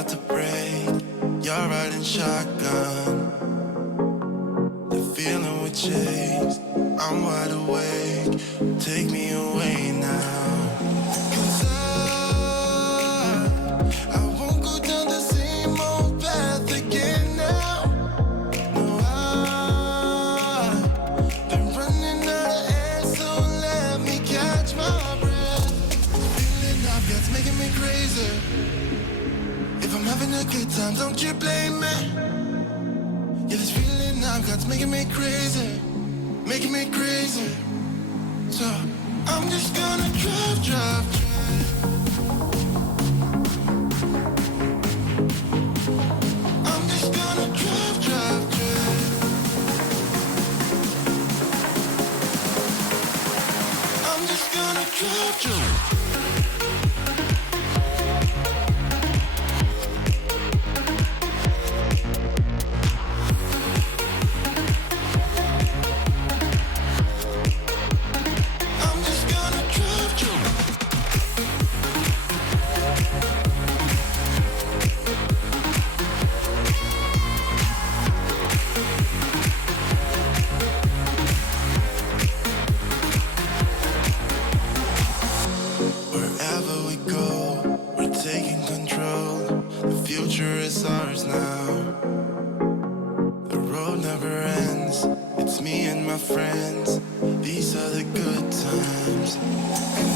about to break. You're riding shotgun. The feeling we chase. I'm wide awake. Take me away now. 'Cause I won't go down the same old path again now. No, I've been running out of air, so let me catch my breath. Feeling I've got's making me crazy. If I'm having a good time, don't you blame me. Yeah, this feeling I've got's making me crazy, making me crazy. So I'm just gonna drive, drive, drive. I'm just gonna drive, drive, drive. I'm just gonna drive, drive. Wherever we go, we're taking control. The future is ours now. The road never ends. It's me and my friends. These are the good times. And